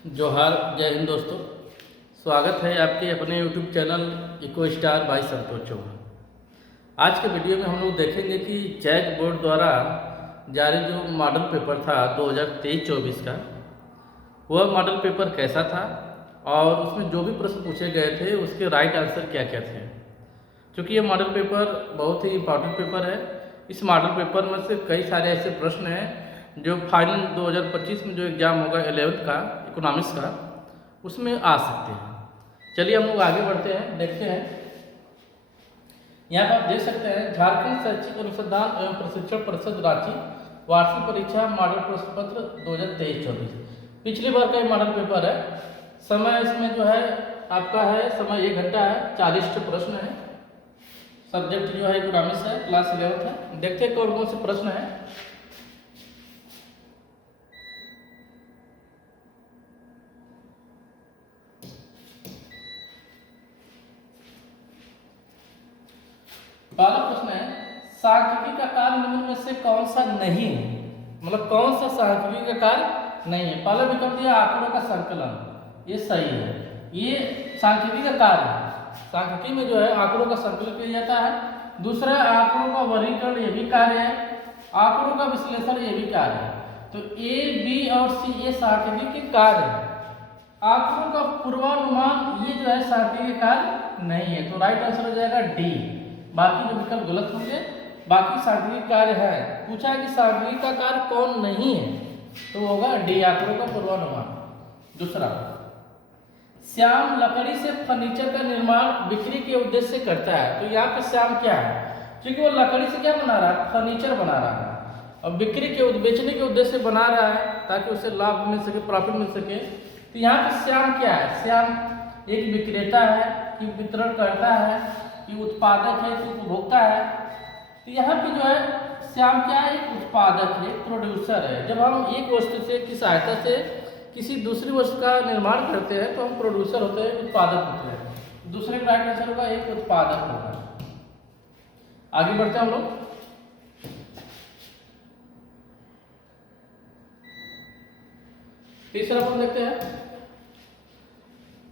जोहार, जय हिंद दोस्तों। स्वागत है आपके अपने YouTube channel Eco Star by Santosh Chauhan. आज के वीडियो में हम लोग देखेंगे कि जैक बोर्ड द्वारा जारी जो मॉडल पेपर था 2023-24 का, वह मॉडल पेपर कैसा था और उसमें जो भी प्रश्न पूछे गए थे उसके राइट आंसर क्या क्या थे। क्योंकि ये मॉडल पेपर बहुत ही इम्पॉर्टेंट पेपर है। इस मॉडल पेपर में से कई सारे ऐसे प्रश्न हैं जो फाइनल 2025 में जो एग्ज़ाम होगा 11th का इकोनॉमिक्स का, उसमें आ सकते हैं। चलिए हम लोग आगे बढ़ते हैं, देखते हैं। यहाँ पर आप देख सकते हैं झारखंड शैक्षिक अनुसंधान एवं प्रशिक्षण परिषद रांची वार्षिक परीक्षा मॉडल प्रश्न पत्र 2023-24 पिछली बार का ये मॉडल पेपर है। समय इसमें जो है आपका है समय 1 घंटा है, 40 प्रश्न है। सब्जेक्ट जो है इकोनॉमिक्स है, क्लास 11th है। देखते हैं कौन कौन से प्रश्न है। पहला प्रश्न है, सांख्यिकी का कार्य निम्न में से कौन सा नहीं है? मतलब कौन सा सांख्यिकी का कार्य नहीं है? पहला विकल्प दिया आंकड़ों का संकलन, ये सही है। ये सांख्यिकी का कार्य है। सांख्यिकी में जो है आंकड़ों का संकलन किया जाता है। दूसरा, आंकड़ों का वर्गीकरण, ये भी कार्य है। आंकड़ों का विश्लेषण, ये भी कार्य है। तो ए, बी और सी ये सांख्यिकी के कार्य है। आंकड़ों का पूर्वानुमान ये जो है सांख्यिकी कार्य नहीं है। तो राइट आंसर हो जाएगा डी। बाकी जो विकल्प गलत होंगे। बाकी सांख्यिकी कार्य है। पूछा है कि सांख्यिकी का कार्य कौन नहीं है, तो होगा डी, आंकड़ों का पूर्वानुमान। दूसरा, श्याम लकड़ी से फर्नीचर का निर्माण बिक्री के उद्देश्य से करता है। तो यहाँ पे श्याम क्या है? क्योंकि वो लकड़ी से क्या बना रहा है? फर्नीचर बना रहा है और बिक्री के बेचने के उद्देश्य से बना रहा है ताकि उसे लाभ मिल सके, प्रॉफिट मिल सके। तो यहाँ पे श्याम क्या है? श्याम एक विक्रेता है कि वितरण करता है, कि उत्पादक है, कि उपभोक्ता है। तो यहाँ पे जो है श्याम क्या है? एक उत्पादक है, एक प्रोड्यूसर है। जब हम एक वस्तु से की सहायता से किसी दूसरी वस्तु का निर्माण करते हैं तो हम प्रोड्यूसर होते हैं, उत्पादक होते हैं। दूसरे का राइट आंसर होगा एक उत्पादक होगा। आगे बढ़ते हैं हम लोग। तीसरा प्रश्न देखते हैं,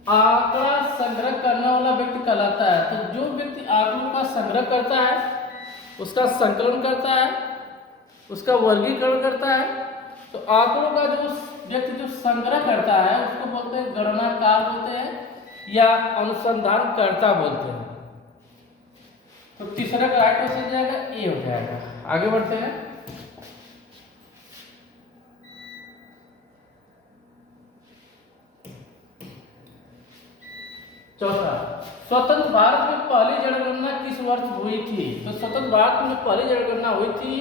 आंकड़ा संग्रह करने वाला व्यक्ति कहलाता है। तो जो व्यक्ति आंकड़ों का संग्रह करता है, उसका संकलन करता है, उसका वर्गीकरण करता है। तो आंकड़ों का जो व्यक्ति जो संग्रह करता है उसको बोलते हैं गणनाकार बोलते हैं या अनुसंधानकर्ता बोलते हैं। तो तीसरा का राइट आंसर हो जाएगा ए हो जाएगा। आगे बढ़ते हैं। चौथा, स्वतंत्र भारत में पहली जनगणना किस वर्ष हुई थी? तो स्वतंत्र भारत में पहली जनगणना हुई थी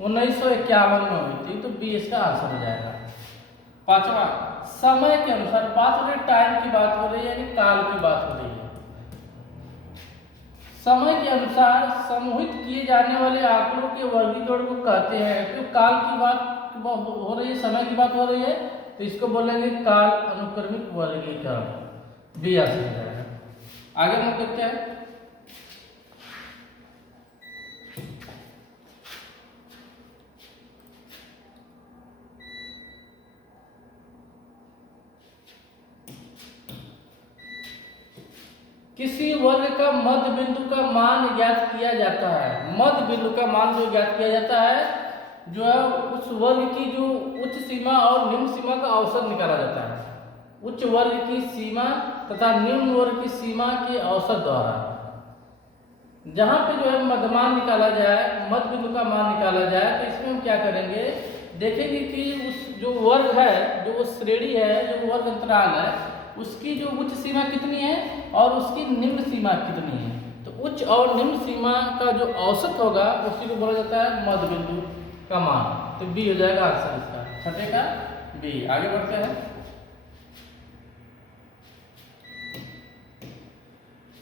1951 में हुई थी। तो बी इसका आंसर हो जाएगा। पांचवा, समय के अनुसार बात हो रही है, टाइम की बात हो रही है, यानी काल की बात हो रही है। समय के अनुसार समूहित किए जाने वाले आंकड़ों के वर्गीकरण को कहते हैं। तो काल की बात हो रही है, समय की बात हो रही है, तो इसको बोलेंगे काल अनुक्रमिक वर्गीकरण। बी आंसर हो जाएगा। आगे हम देखते हैं। किसी वर्ग का मध्य बिंदु का मान ज्ञात किया जाता है। मध्य बिंदु का मान जो ज्ञात किया जाता है, जो है उस वर्ग की जो उच्च सीमा और निम्न सीमा का औसत निकाला जाता है। उच्च वर्ग की सीमा तथा निम्न वर्ग की सीमा के औसत द्वारा जहां पे जो है मध्यमान निकाला जाए, मध्य बिंदु का मान निकाला जाए, तो इसमें हम क्या करेंगे, देखेंगे कि उस जो वर्ग है, जो वो श्रेणी है, जो वर्ग अंतराल है, उसकी जो उच्च सीमा कितनी है और उसकी निम्न सीमा कितनी है। तो उच्च और निम्न सीमा का जो औसत होगा उसी को बोला जाता है मध्य बिंदु का मान। तो बी हो जाएगा आंसर इसका, छठे का बी। आगे बढ़ते हैं।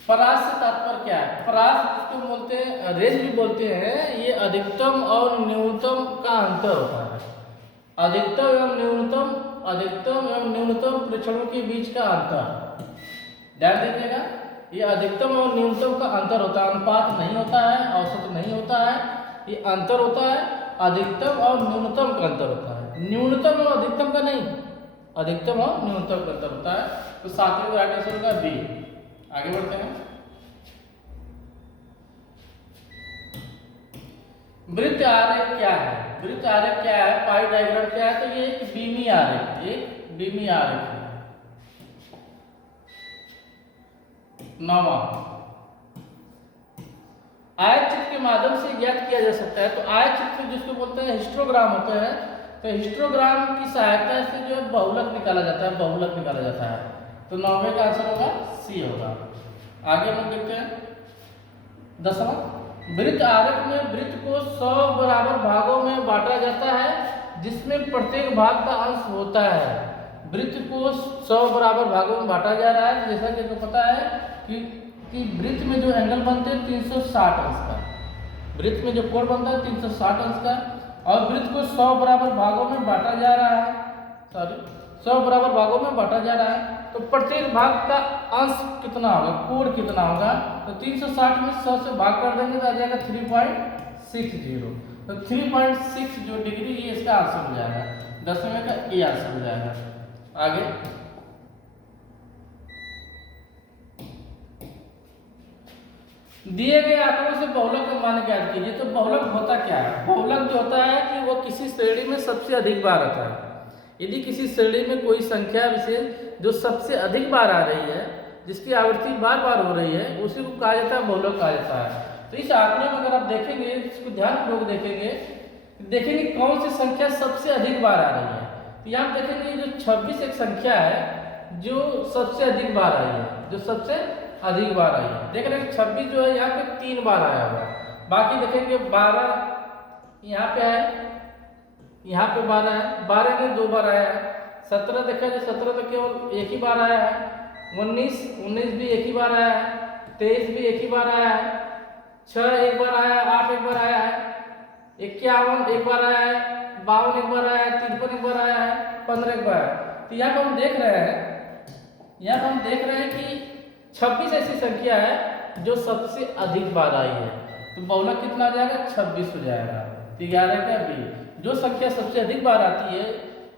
परास से तात्पर्य क्या है? परास जिसको बोलते हैं, रेंज भी बोलते हैं, ये अधिकतम और न्यूनतम का अंतर होता है। अधिकतम एवं न्यूनतम प्रेक्षणों के बीच का अंतर, ध्यान दीजिएगा। ये अधिकतम और न्यूनतम का अंतर होता है, अनुपात नहीं होता है, औसत नहीं होता है, ये अंतर होता है। अधिकतम और न्यूनतम का अंतर होता है, न्यूनतम और अधिकतम का नहीं। अधिकतम और न्यूनतम का अंतर होता है। तो सातवें का राइट आंसर होगा बी। आगे बढ़ते हैं। वृत्त आरेख क्या है? वृत्त आरेख क्या है? पाई डायग्राम क्या है? तो ये एक बीमी आरेख, एक बीमी आरेख है। नौवां, आयत चित्र के माध्यम से ज्ञात किया जा सकता है। तो आयत चित्र जिसको बोलते हैं हिस्टोग्राम होते हैं। तो हिस्टोग्राम की सहायता से जो है बहुलक निकाला जाता है, बहुलक निकाला जाता है। तो 9वें का आंसर होगा सी होगा। आगे हम देखते हैं 10वां, वृत्त आरेख में वृत्त को 100 बराबर भागों में बांटा जाता है जिसमें प्रत्येक भाग का अंश होता है। वृत्त को 100 बराबर भागों में बांटा जा रहा है। जैसा कि आपको पता है कि वृत्त में जो एंगल बनते हैं 360 अंश का, वृत्त में जो कोण बनता है 360 अंश का, और वृत्त को 100 बराबर भागों में बांटा जा रहा है। 100 बराबर भागों में बांटा जा रहा है। तो प्रत्येक भाग का अंश कितना होगा, कोण कितना होगा? तो 360 में 100 से भाग कर देंगे तो आ जाएगा 3.60। तो 3.6 जो डिग्री ये इसका आंसर हो जाएगा। 10वें का ए आंसर हो जाएगा। आगे दिए गए आंकड़ों से बहुलक का मान ज्ञात कीजिए। तो बहुलक होता क्या है? बहुलक जो होता है कि वो किसी श्रेणी में सबसे अधिक बार आता है। यदि किसी श्रेणी में कोई संख्या विशेष जो सबसे अधिक बार आ रही है, जिसकी आवृत्ति बार बार हो रही है, उसी को कहा जाता है बहुलक कहा जाता है। तो इस आंकड़े में अगर आप देखेंगे, इसको ध्यानपूर्वक देखेंगे कौन सी संख्या सबसे अधिक बार आ रही है। तो यहाँ देखेंगे जो 26 एक संख्या है जो सबसे अधिक बार आई है, जो सबसे अधिक बार आई है। देख रहे हैं 26 जो है यहाँ पे 3 बार आया हुआ है। बाकी देखेंगे 12 यहाँ पे है, यहाँ पे 12 है, 12 में 2 बार आया है। 17 देखा जाए 17 में केवल एक ही बार आया है। 19 भी एक ही बार आया है। 23 भी एक ही बार आया है। 6 एक बार आया है। 8 एक बार आया है। 51 एक बार आया है। 52 एक बार आया है। 53 एक बार आया है। 15 एक बार आया है। तो यहाँ पर हम देख रहे हैं कि 26 ऐसी संख्या है जो सबसे अधिक बार आई है। तो बहुलक कितना आ जाएगा? 26 हो जाएगा। तो 11 का बी। जो संख्या सबसे अधिक बार आती है,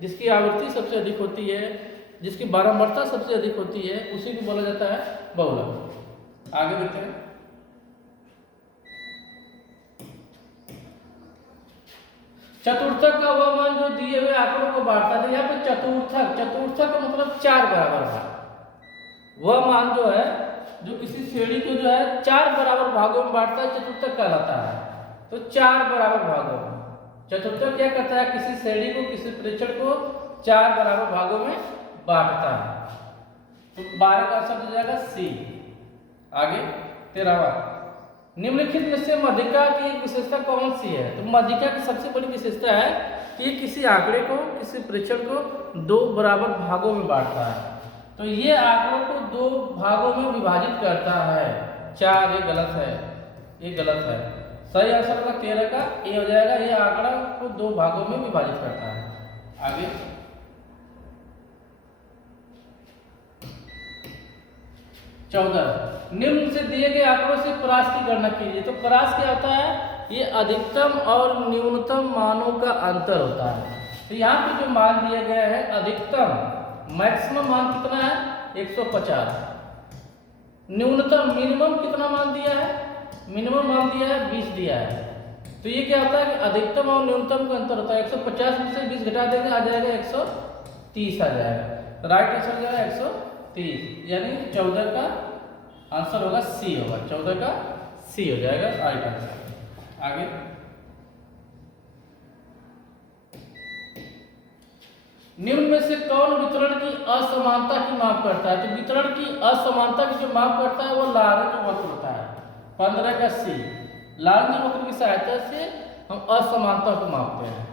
जिसकी आवृत्ति सबसे अधिक होती है, जिसकी बारंबारता सबसे अधिक होती है, उसी को बोला जाता है बहुलक। आगे देखते हैं। चतुर्थक का वह मान जो दिए हुए आंकड़ों को बांटता है। यहाँ पे चतुर्थक का मतलब 4 बराबर भाग। वह मान जो है जो किसी श्रेणी को जो है 4 बराबर भागों में बांटता है, चतुर्थक कहलाता है। तो 4 बराबर भागों में चतुर्थक क्या करता है? किसी श्रेणी को, किसी प्रेक्षण को 4 बराबर भागों में बांटता है। तो 12 का आंसर हो जाएगा सी। आगे 13वां, निम्नलिखित में से मध्यिका की एक विशेषता कौन सी है? तो मध्यिका की सबसे बड़ी विशेषता है कि ये किसी आंकड़े को, किसी प्रेक्षण को 2 बराबर भागों में बांटता है। तो ये आंकड़ों को 2 भागों में विभाजित करता है। 4 ये गलत है, ये गलत है। सही आंसर होगा 13 का ए हो जाएगा। ये आंकड़ा को 2 भागों में विभाजित करता है। आगे 14, निम्न से दिए गए आंकड़ों से परास की गणना कीजिए। तो परास क्या होता है? ये अधिकतम और न्यूनतम मानों का अंतर होता है। तो यहाँ पे जो मान दिया गया है, अधिकतम मैक्सिमम मान कितना है? 150। न्यूनतम मिनिमम कितना मान दिया है? मिनिमम मान दिया है 20 दिया है। तो ये क्या होता है कि अधिकतम और न्यूनतम का अंतर होता है। 150 में से 20 घटा देंगे, आ जाएगा 130 आ जाएगा। तो राइट आंसर हो जाएगा 130, यानी 14 का आंसर होगा सी होगा। 14 का सी हो जाएगा राइट आंसर। आगे निम्न में से कौन वितरण की असमानता की माप करता है? तो वितरण की असमानता की जो माप करता है वो लॉरेंज वक्र होता है। 15 का सी। लॉरेंज वक्र की सहायता से हम असमानता को मापते हैं।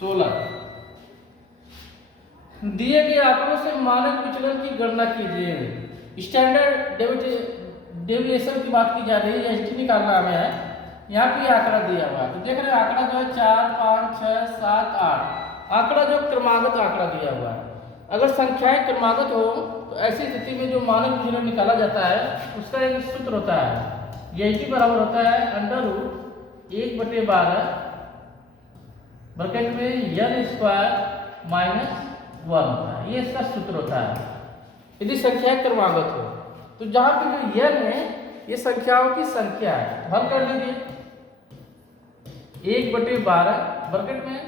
16, दिए गए आंकड़ों से मानक विचलन की गणना कीजिए। स्टैंडर्ड डेविएशन की बात की जा रही है, एसटी निकालना हमें है। यहाँ पे आंकड़ा दिया हुआ है। तो देख रहे हैं आंकड़ा जो है 4, 5, 6, 7, 8 आंकड़ा जो क्रमागत आंकड़ा दिया हुआ है। अगर संख्याएं क्रमागत हो तो ऐसी स्थिति में जो मानक विचलन निकाला जाता है उसका एक सूत्र होता है। यही बराबर होता है √1/12 ब्रैकेट में n² - 1 होता है। ये इसका सूत्र होता है यदि संख्या क्रमागत हो। तो जहाँ पे जो n है ये संख्याओं की संख्या है, हल कर लीजिए। 1/12 ब्रैकेट में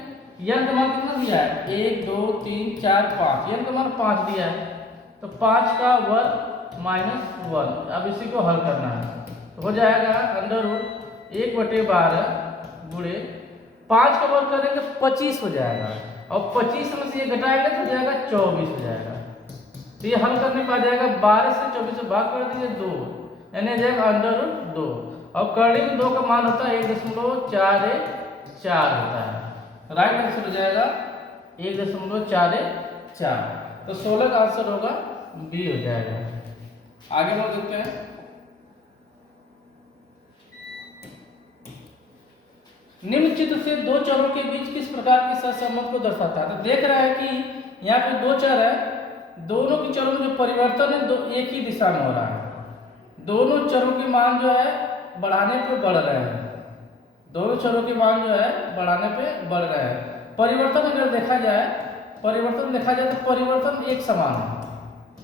n का मान कितना दिया है, 1 2 3 4 5, n का मान 5 दिया है, तो 5 का वर्ग -1। अब इसी को हल करना है, तो हो जाएगा अंडर रूट 1/12 गुणे 5 का वर्ग करेंगे 25 हो जाएगा, और 25 में से ये घटाएंगे तो हो जाएगा 24 हो जाएगा। तो ये हल करने पर आ जाएगा 12 से 24 से भाग कर दीजिए 2, यानी आ जाएगा अंडर रूट 2। और करड़ी में 2 का मान होता है 1.414 होता है। राइट आंसर हो जाएगा 1.414। तो 16 का आंसर होगा बी हो जाएगा। आगे बढ़ सकते हैं। निम्न चित्र से दो चरों के बीच किस प्रकार के सहसंबंध को दर्शाता है। तो देख रहा है कि यहाँ पे दो चर है, दोनों के चरों में जो परिवर्तन है एक ही दिशा में हो रहा है। दोनों चरों के मान जो है बढ़ाने पे बढ़ रहे हैं, दोनों चरों के मान जो है बढ़ाने पे बढ़ रहे हैं। परिवर्तन अगर देखा जाए तो परिवर्तन एक समान है,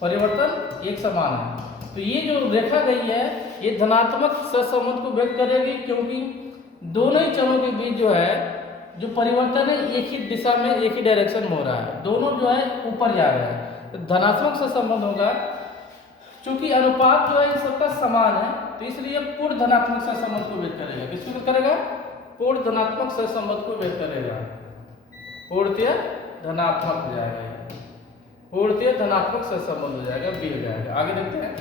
परिवर्तन एक समान है। तो ये जो रेखा गई है ये धनात्मक सहसंबंध को व्यक्त करेगी, क्योंकि दोनों ही चरों के बीच जो है जो परिवर्तन है एक ही दिशा में एक ही डायरेक्शन में हो रहा है, दोनों जो है ऊपर जा रहे हैं, तो धनात्मक सहसंबंध होगा। चूंकि अनुपात जो है इन सबका समान है तो इसलिए पूर्ण धनात्मक सहसंबंध को व्यक्त करेगा। किसको व्यक्त करेगा, पूर्ण धनात्मक सहसंबंध को व्यक्त करेगा। पूर्णतः धनात्मक हो जाएगा, पूर्णतः धनात्मक सहसंबंध हो जाएगा, बी हो जाएगा। आगे देखते हैं।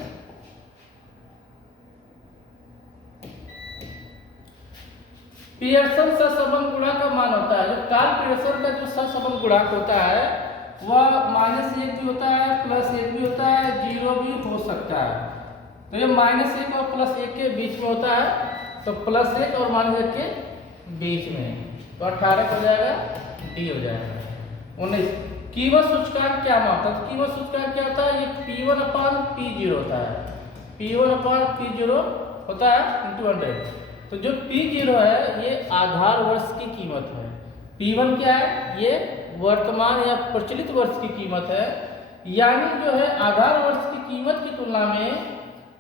पियर्सन सहसंबंध गुणांक का मान होता है, जो कार्ल पियर्सन का जो सहसंबंध गुणांक होता है वह -1 भी होता है, +1 भी होता है, 0 भी हो सकता है। तो ये -1 और +1 के बीच में होता है, तो +1 और -1 के बीच में, तो 18 हो जाएगा, डी हो जाएगा। 19 कीमत सूचकांक क्या मापता है। तो कीमत सूचकांक क्या होता है, ये P1/P0 होता है, P1/P0 होता है × 100। तो जो P0 है ये आधार वर्ष की कीमत है, P1 क्या है, ये वर्तमान या प्रचलित वर्ष की कीमत है। यानी जो है आधार वर्ष की कीमत की तुलना में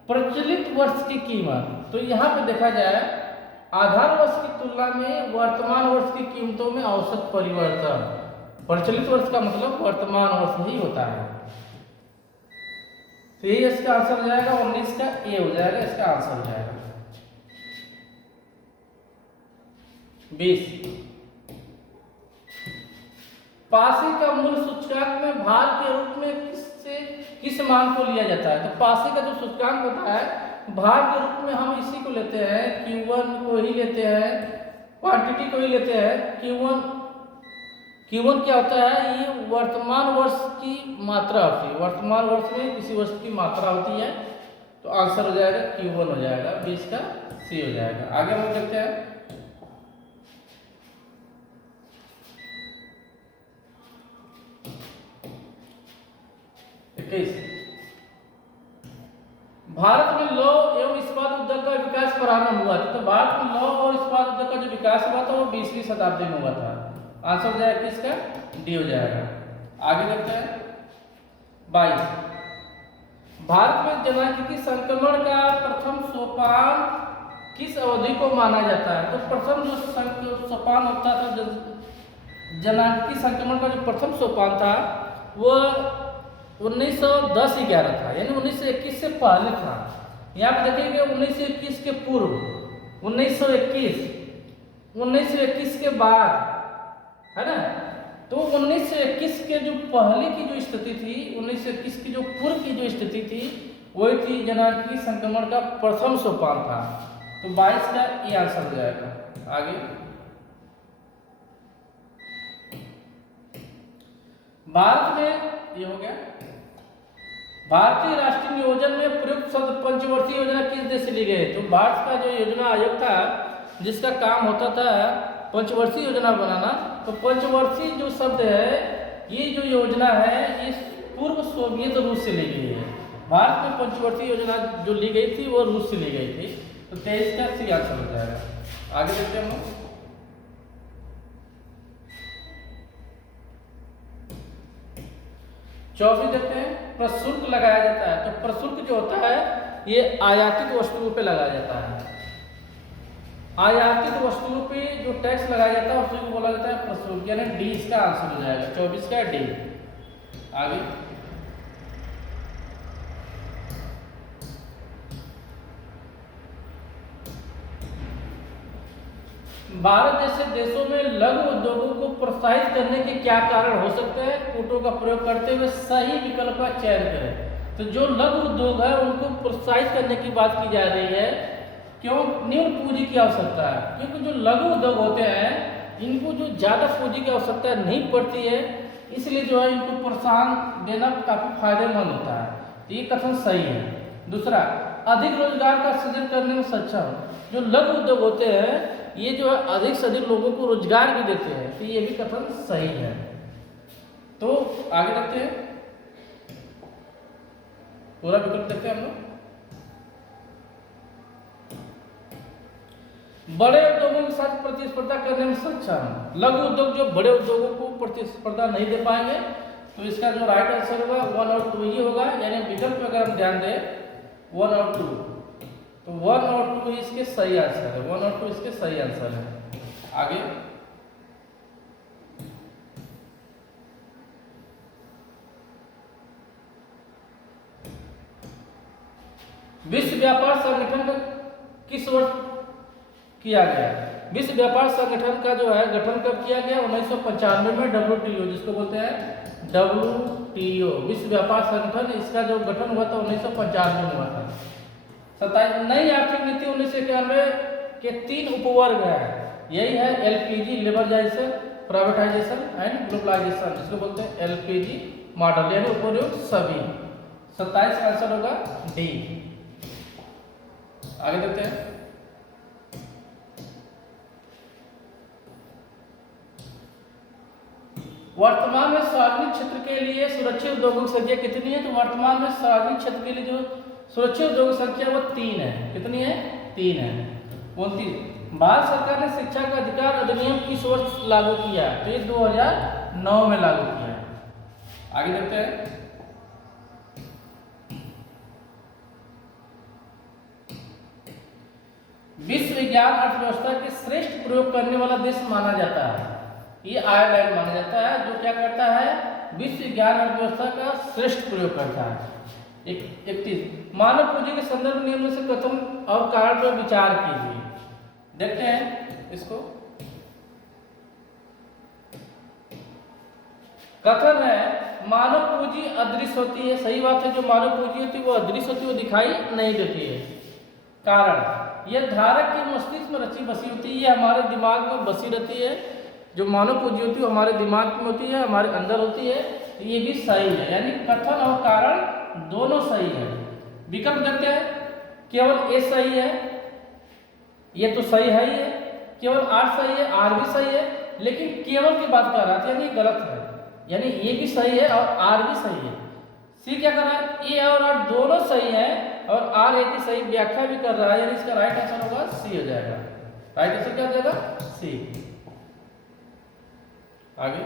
प्रचलित वर्ष की कीमत, तो यहाँ पे देखा जाए आधार वर्ष की तुलना में वर्तमान वर्ष की कीमतों में औसत परिवर्तन, प्रचलित वर्ष का मतलब वर्तमान वर्ष ही होता है। तो ये इसका आंसर हो जाएगा, 19 का ए हो जाएगा, इसका आंसर हो जाएगा। 20 पासे का मूल सूचकांक में भार के रूप में किस मान को लिया जाता है। तो पासे का जो सूचकांक होता है भार के रूप में हम इसी को लेते हैं, Q1 को ही लेते हैं, क्वांटिटी को ही लेते हैं। Q1 क्या होता है, ये वर्तमान वर्ष की मात्रा होती है, वर्तमान वर्ष में किसी वस्तु की मात्रा होती है। तो आंसर हो जाएगा Q1 हो जाएगा, 20 का सी हो जाएगा। आगे हम देखते हैं। भारत में लौह एवं इस्पात उद्योग का विकास प्रारंभ हुआ था। तो भारत में लौह और इस्पात उद्योग का जो विकास हुआ था वो 20वीं शताब्दी में हुआ था। आंसर हो जाएगा किसका, डी हो जाएगा। आगे देखते हैं। 22 भारत में जननांगीय संक्रमण का प्रथम सोपान किस अवधि को माना जाता है। तो प्रथम जो सोपान होता था, जननांगीय संक्रमण का जो प्रथम सोपान था वो 1910-11 था, यानी 1921 से पहले था। यहाँ पे देखेंगे 1921 के पूर्व, 1921 के बाद, है ना। तो 1921 के जो पहले की जो स्थिति थी, 1921 की जो पूर्व की जो स्थिति थी वही थी जननांगीय संक्रमण का प्रथम सोपान था। तो 22 का ये आंसर हो जाएगा। आगे भारत में ये हो गया। भारतीय राष्ट्रीय नियोजन में प्रयुक्त शब्द पंचवर्षीय योजना किस देश से ली गई। तो भारत का जो योजना आयोग था जिसका काम होता था पंचवर्षीय योजना बनाना, तो पंचवर्षीय जो शब्द है ये जो योजना है इस पूर्व सोवियत रूस से ली गई है। भारत में पंचवर्षीय योजना जो ली गई थी वो रूस से ली गई थी। तो 23 का सी आंसर हो जाएगा। आगे देखते हैं हम। 24 देखते हैं प्रशुल्क लगाया जाता है। तो प्रशुल्क जो होता है ये आयातित वस्तुओं पे लगाया जाता है। आयातित वस्तुओं पे जो टैक्स लगाया जाता है उसी को बोला जाता है प्रशुल्क, यानी डी इसका आंसर हो जाएगा, 24 का डी। आगे भारत जैसे देशों में लघु उद्योगों को प्रोत्साहित करने के क्या कारण हो सकते हैं? कूटों का प्रयोग करते हुए सही विकल्प का चयन करें। तो जो लघु उद्योग है उनको प्रोत्साहित करने की बात की जा रही है। क्यों? न्यून पूंजी की आवश्यकता है, क्योंकि जो लघु उद्योग होते हैं इनको जो ज्यादा पूंजी की आवश्यकता नहीं पड़ती है, इसलिए जो है इनको प्रोत्साहन देना काफी फायदेमंद होता है। तो ये कथन सही है। दूसरा, अधिक रोजगार का सृजन करने में सक्षम। जो लघु उद्योग होते हैं ये जो है अधिक से अधिक लोगों को रोजगार भी देते हैं, तो ये भी कथन सही है। तो आगे देखते हैं, पूरा विकल्प देखते हैं हम लोग। बड़े उद्योगों के साथ प्रतिस्पर्धा करने में सक्षम। लघु उद्योग जो बड़े उद्योगों को प्रतिस्पर्धा नहीं दे पाएंगे, तो इसका जो राइट आंसर होगा 1 और 2 ही होगा। यानी विकल्प पे अगर हम ध्यान दें 1 और 2, तो 1 और 2 इसके सही आंसर है। 1 और 2 इसके सही आंसर है। आगे विश्व व्यापार संगठन का किस वर्ष किया गया? विश्व व्यापार संगठन का जो है गठन कब किया गया? 1995 में WTO, जिसको बोलते हैं WTO, विश्व व्यापार संगठन, इसका जो गठन हुआ था 1995 में हुआ था। 27 नई आर्थिक नीति 1991 के 3 उपवर्ग है। यही है LPG, liberalisation, privatisation and globalisation, जिसको बोलते हैं LPG मॉडल, यानी उपयोग सभी। 27 का आंसर होगा डी। आगे देखते हैं, वर्तमान में सार्वजनिक क्षेत्र के लिए सुरक्षित उद्योगों की संख्या कितनी है? तो वर्तमान में सार्वजनिक क्षेत्र के लिए जो सुरक्षित उद्योगों की संख्या वो 3 है। कितनी है? 3 है। 29 भारत सरकार ने शिक्षा का अधिकार अधिनियम किस वर्ष लागू किया? तो ये 2009 में लागू किया। आगे देखते हैं, विश्व विज्ञान अर्थव्यवस्था के श्रेष्ठ प्रयोग करने वाला देश माना जाता है। ये आयरलैंड माना जाता है, जो क्या करता है? विश्व विज्ञान अर्थव्यवस्था का श्रेष्ठ प्रयोग करता है। 31 मानव पूंजी के संदर्भ नियम से कथन और कारण पर विचार कीजिए। देखते हैं इसको। कथन है मानव पूंजी अदृश्य होती है। सही बात है, जो मानव पूंजी होती है वो अदृश्य होती है, वो दिखाई नहीं देती है। कारण, यह धारक की मस्तिष्क में रची बसी होती है, ये हमारे दिमाग में बसी रहती है। जो मानव पूंजी होती है हमारे दिमाग में होती है, हमारे अंदर होती है। तो ये भी सही है, यानी कथन और कारण दोनों सही है। विकल्प देखते हैं, केवल ए सही है, ये तो सही है ही है। केवल आर सही है, आर भी सही है, लेकिन केवल की बात कर रहा था, यानी गलत है। यानी ये भी सही है और आर भी सही है। सी क्या कर रहा है? ए और आर दोनों सही है और आर ए की सही व्याख्या भी कर रहा है, यानी इसका राइट आंसर होगा सी हो जाएगा। राइट आंसर क्या हो जाएगा? सी। आगे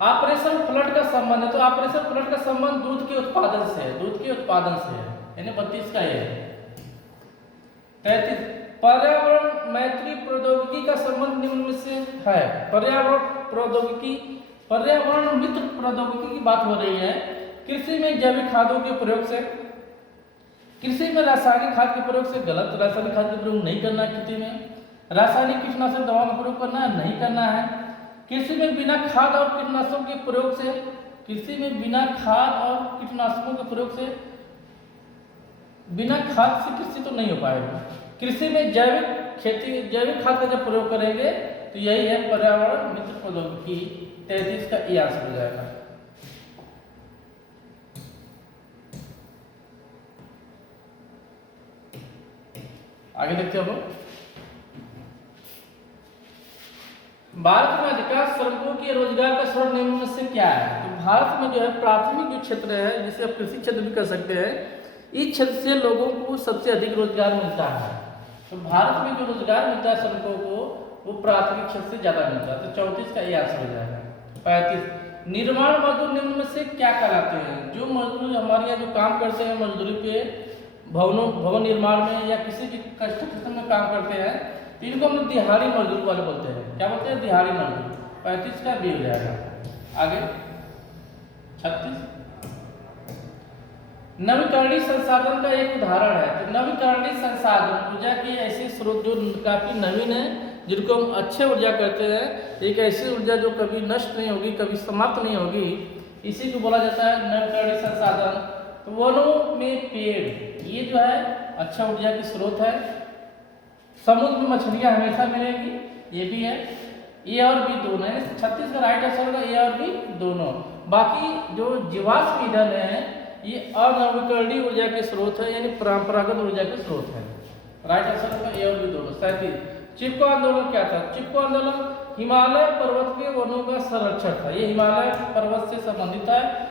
ऑपरेशन फ्लड का संबंध है। तो ऑपरेशन फ्लड का संबंध दूध के उत्पादन से है, दूध के उत्पादन से है, यानी 32 का ये। 33 पर्यावरण मैत्री प्रौद्योगिकी का संबंध निम्न में से है। पर्यावरण मित्र प्रौद्योगिकी की बात हो रही है। कृषि में जैविक खादों के प्रयोग से, कृषि में रासायनिक खाद के प्रयोग से, गलत, रासायनिक खाद का प्रयोग नहीं करना है। खेती में रासायनिक कीटनाशक दवाओं का प्रयोग करना है, नहीं करना है। कृषि में बिना खाद और कीटनाशकों के प्रयोग से, कृषि में बिना खाद और कीटनाशकों के प्रयोग से, बिना खाद से कृषि तो नहीं हो पाएगा। कृषि में जैविक खेती, जैविक खाद का जब प्रयोग करेंगे तो यही है पर्यावरण मित्र प्रौद्योगिकी। 33 का ये आंसर हो जाएगा। आगे देखते हैं हम लोग। भारत में अधिकांश श्रमिकों के रोजगार का स्रोत निम्न में से क्या है? तो भारत में जो है प्राथमिक जो क्षेत्र है, जिसे आप कृषि क्षेत्र भी कर सकते हैं, इस क्षेत्र से लोगों को सबसे अधिक रोजगार मिलता है। तो भारत में जो रोजगार मिलता है श्रमिकों को वो प्राथमिक क्षेत्र से ज्यादा मिलता है। तो 34 का ये आंसर हो जाएगा। 35 निर्माण मजदूर निम्न में से क्या कहलाते हैं? जो मजदूर हमारे यहाँ जो काम करते हैं मजदूरी पे भवन निर्माण में या किसी भी कंस्ट्रक्शन में काम करते हैं तो इनको हम लोग दिहाड़ी मजदूर वाले बोलते हैं। क्या बोलते हैं? दिहाड़ी मजदूर। 35 का बी हो जाएगा। आगे 36 नवीकरणीय संसाधन का एक उदाहरण है। तो नवीकरणीय संसाधन ऊर्जा की ऐसे स्रोत जो काफी नवीन है, जिनको हम अच्छे ऊर्जा कहते हैं, एक ऐसी ऊर्जा जो कभी नष्ट नहीं होगी, कभी समाप्त नहीं होगी, इसी को बोला जाता है नवीकरणीय संसाधन। तो वनों में पेड़ ये जो है अच्छा ऊर्जा की स्रोत है। समुद्र में मछलियां हमेशा मिलेगी, ये भी है। ए और बी दोनों है। 36 का राइट आंसर होगा ए और बी दोनों। बाकी जो जीवाश्म ईंधन है ये अनवीकरणीय ऊर्जा के स्रोत है, यानी परंपरागत ऊर्जा के स्रोत है। राइट आंसर होगा ए और बी दोनों। 37 चिपको आंदोलन क्या था? चिपको आंदोलन हिमालय पर्वत के वनों का संरक्षण था। ये हिमालय पर्वत से संबंधित है।